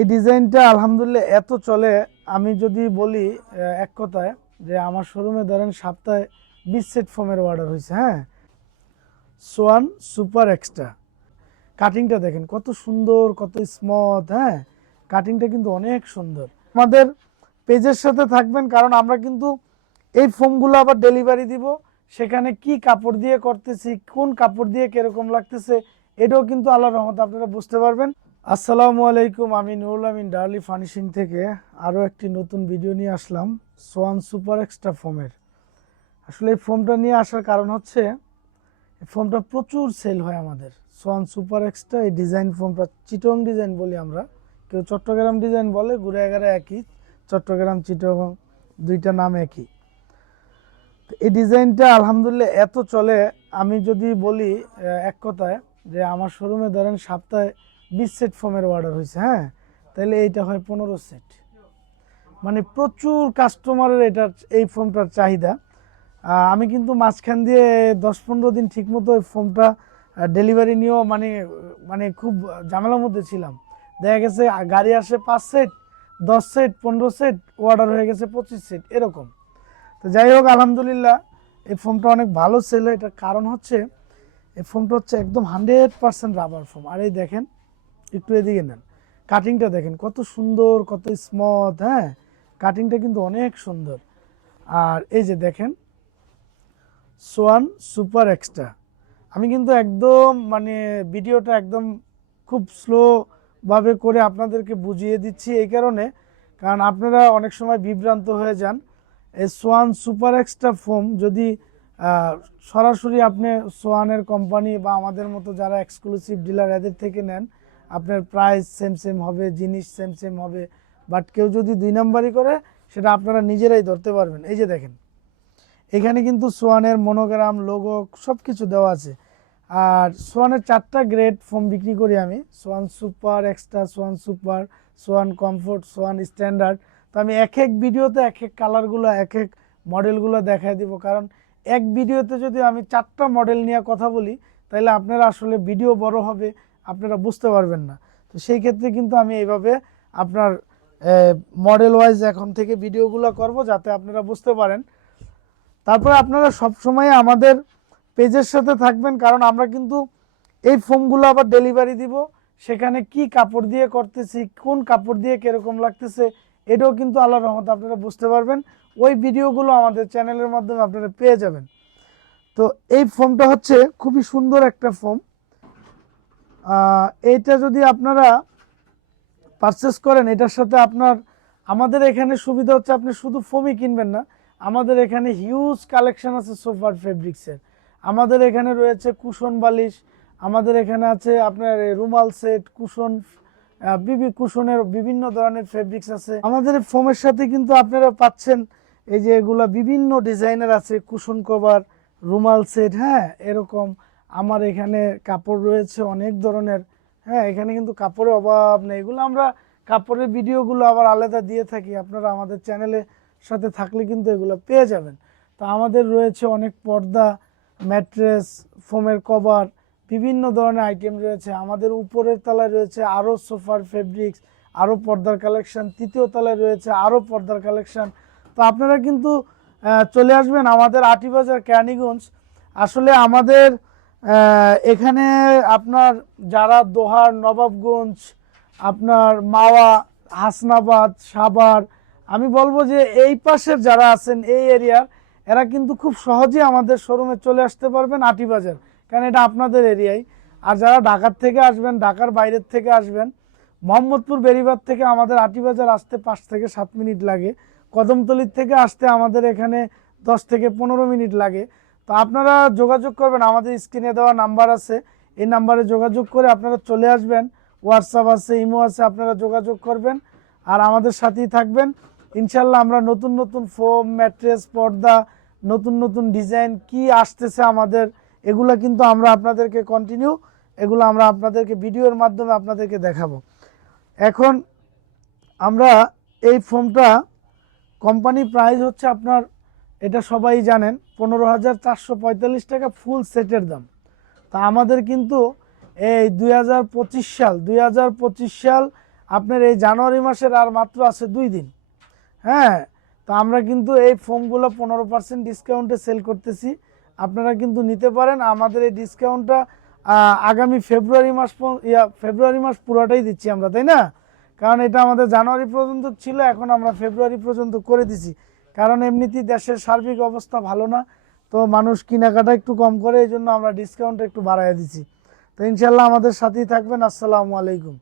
এই ডিজাইনটা আলহামদুলিল্লাহ এত চলে, আমি যদি বলি এক কথায় যে আমার শোরুমে ধরেন সপ্তাহে বিশ সেট ফোমের অর্ডার হয়েছে হ্যাঁ? Swan super extra. কাটিংটা দেখেন, কত সুন্দর, কত স্মথ হ্যাঁ? কাটিংটা কিন্তু অনেক সুন্দর। আমাদের পেজের সাথে থাকবেন, কারণ আমরা কিন্তু এই ফোমগুলো আবার ডেলিভারি দিব। সেখানে কি কাপড় দিয়ে করতেছি, কোন কাপড় দিয়ে কীরকম লাগতেছে, এটাও কিন্তু আল্লাহ রহমত আপনারা বুঝতে পারবেন। আসসালামু আলাইকুম, আমি নুরুল আমিন, ডার্লি ফার্নিশিং থেকে আরও একটি নতুন ভিডিও নিয়ে আসলাম, সোয়ান সুপার এক্সট্রা ফোমের। আসলে এই ফোমটা নিয়ে আসার কারণ হচ্ছে, এই ফোমটা প্রচুর সেল হয় আমাদের। সোয়ান সুপার এক্সট্রা, এই ডিজাইন ফোমটা চিটং ডিজাইন বলি আমরা। কেউ চট্টগ্রাম ডিজাইন বলে ঘুরে এগারে একই, চট্টগ্রাম, চিটং দুইটা নাম একই। এই ডিজাইনটা আলহামদুলিল্লাহ এত চলে, আমি যদি বলি এক কথায় যে আমার শোরুমে ধরেন সপ্তাহে বিশ সেট ফোমের অর্ডার হয়েছে হ্যাঁ? তাহলে এইটা হয় পনেরো সেট মানে প্রচুর কাস্টমারের এটার, এই ফোমটার চাহিদা। আমি কিন্তু মাঝখান দিয়ে দশ পনেরো দিন ঠিকমতো ওই ফোমটা ডেলিভারি নিয়েও মানে মানে খুব ঝামেলার মধ্যে ছিলাম। দেখা গেছে গাড়ি আসে পাঁচ সেট দশ সেট পনেরো সেট অর্ডার হয়ে গেছে পঁচিশ সেট এরকম। তো যাই হোক, আলহামদুলিল্লাহ, এই ফোমটা অনেক ভালো সেল এটার কারণ হচ্ছে, এই ফোমটা হচ্ছে একদম হান্ড্রেড পার্সেন্ট রাবার ফোম আর এই দেখেন একটু এদিকে নেন। কাটিংটা দেখেন, কত সুন্দর, কত স্মথ হ্যাঁ? কাটিংটা কিন্তু অনেক সুন্দর। আর এই যে দেখেন, সোয়ান সুপার এক্সট্রা। আমি কিন্তু একদম মানে ভিডিওটা একদম খুব স্লোভাবে করে আপনাদেরকে বুঝিয়ে দিচ্ছি এই কারণে। কারণ আপনারা অনেক সময় বিভ্রান্ত হয়ে যান। এই সোয়ান সুপার এক্সট্রা ফোম যদি সরাসরি আপনি সোয়ানের কোম্পানি বা আমাদের মতো যারা এক্সক্লুসিভ ডিলার এদের থেকে নেন আপনার প্রাইস সেম সেম হবে, জিনিস সেম সেম হবে। বাট কেউ যদি দুই নাম্বারই করে, সেটা আপনারা নিজেরাই ধরতে পারবেন। এই যে দেখেন, এখানে কিন্তু সোয়ানের মনোগ্রাম লোগো সব কিছু দেওয়া আছে। আর সোয়ানের চারটা গ্রেড ফোম বিক্রি করি আমি। Swan super extra Swan super, Swan comfort Swan standard তো আমি এক এক ভিডিওতে এক এক কালারগুলো এক এক মডেলগুলো দেখাই দিব। কারণ এক ভিডিওতে যদি আমি চারটা মডেল নিয়ে কথা বলি, তাহলে আপনারা আসলে ভিডিও বড় হবে। আপনারা বুঝতে পারবেন না। তো সেই ক্ষেত্রে কিন্তু আমি এইভাবে আপনার মডেল ওয়াইজ এখন থেকে ভিডিওগুলো করব যাতে আপনারা বুঝতে পারেন। তারপরে আপনারা সব সময় আমাদের পেজের সাথে থাকবেন, কারণ আমরা কিন্তু এই ফোমগুলো আবার ডেলিভারি দিব। সেখানে কি কাপড় দিয়ে করতেছি, কোন কাপড় দিয়ে কীরকম লাগতেছে, এটাও কিন্তু আল্লাহ রহমত আপনারা বুঝতে পারবেন। ওই ভিডিওগুলো আমাদের চ্যানেলের মাধ্যমে আপনারা পেয়ে যাবেন। তো এই ফোমটা হচ্ছে খুবই সুন্দর একটা ফোম এইটা যদি আপনারা পারচেস করেন, এটার সাথে আপনার, আমাদের এখানে সুবিধা হচ্ছে আপনি শুধু ফোমই কিনবেন না, আমাদের এখানে হিউজ কালেকশন আছে সোফার ফেব্রিক্সের আমাদের এখানে রয়েছে কুশন বালিশ, আমাদের এখানে আছে আপনার রুমাল সেট কুশন বিভি কুশনের বিভিন্ন ধরনের ফেব্রিক্স আছে। আমাদের ফোমের সাথে কিন্তু আপনারা পাচ্ছেন এই যে এগুলা বিভিন্ন ডিজাইনের আছে, কুশন কভার রুমাল সেট হ্যাঁ এরকম। আমার এখানে কাপড় রয়েছে অনেক ধরনের। হ্যাঁ এখানে কিন্তু কাপড়ের অভাব নেই। এগুলো আমরা কাপড়ের ভিডিওগুলো আবার আলাদা দিয়ে থাকি। আপনারা আমাদের চ্যানেলে সাথে থাকলে কিন্তু এগুলো পেয়ে যাবেন। তো আমাদের রয়েছে অনেক পর্দা, ম্যাট্রেস, ফোমের কভার, বিভিন্ন ধরনের আইটেম রয়েছে। আমাদের উপরের তলায় রয়েছে আরও সোফার ফেব্রিক্স, আরও পর্দার কালেকশান। তৃতীয় তলায় রয়েছে আরও পর্দার কালেকশান। তো আপনারা কিন্তু চলে আসবেন আমাদের আটিবাজার ক্যানিগঞ্জ আসলে আমাদের এখানে আপনার যারা দোহার, নবাবগঞ্জ, আপনার মাওয়া, হাসনাবাদ, সাভার, আমি বলব যে এই পাশের যারা আছেন এই এরিয়ার, এরা কিন্তু খুব সহজেই আমাদের শোরুমে চলে আসতে পারবেন আটিবাজার, কারণ এটা আপনাদের এরিয়াই। আর যারা ঢাকার থেকে আসবেন, ঢাকার বাইরের থেকে আসবেন, মোহাম্মদপুর বেরিবাদ থেকে আমাদের আটিবাজার আসতে পাঁচ থেকে সাত মিনিট লাগে, কদমতলির থেকে আসতে আমাদের এখানে দশ থেকে পনেরো মিনিট লাগে। তো আপনারা যোগাযোগ করবেন, আমাদের স্ক্রিনে দেওয়া নাম্বার আছে। এই নাম্বারে যোগাযোগ করে আপনারা চলে আসবেন। হোয়াটসঅ্যাপ আছে ইমো আছে, আপনারা যোগাযোগ করবেন। আর আমাদের সাথেই থাকবেন। ইনশাল্লাহ আমরা নতুন নতুন ফোম, ম্যাট্রেস, পর্দা, নতুন নতুন ডিজাইন কি আসতেছে আমাদের, এগুলো কিন্তু আমরা আপনাদেরকে কন্টিনিউ এগুলো আমরা আপনাদেরকে ভিডিওর মাধ্যমে আপনাদেরকে দেখাবো। এখন আমরা এই ফোমটা কোম্পানি প্রাইস হচ্ছে আপনার, এটা সবাই জানেন। পনেরো হাজার চারশো পঁয়তাল্লিশ টাকা ফুল সেটের দাম। তা আমাদের কিন্তু এই দুই হাজার পঁচিশ সাল, দুই হাজার পঁচিশ সাল আপনার এই জানুয়ারি মাসের আর মাত্র আছে দুই দিন। হ্যাঁ তো আমরা কিন্তু এই ফোমগুলো পনেরো পার্সেন্ট ডিসকাউন্টে সেল করতেছি। আপনারা কিন্তু নিতে পারেন। আমাদের এই ডিসকাউন্টটা আগামী ফেব্রুয়ারি মাস ইয়া, ফেব্রুয়ারি মাস পুরোটাই দিচ্ছি আমরা, তাই না? কারণ এটা আমাদের জানুয়ারি পর্যন্ত ছিল, এখন আমরা ফেব্রুয়ারি পর্যন্ত করে দিছি। কারণ এমনিতেই দেশের সার্বিক অবস্থা ভালো না, তো মানুষ কেনাকাটা একটু কম করে, এই জন্য আমরা ডিসকাউন্ট একটু বাড়াই দিচ্ছি তো ইনশাল্লাহ আমাদের সাথেই থাকবেন। আসসালামু আলাইকুম।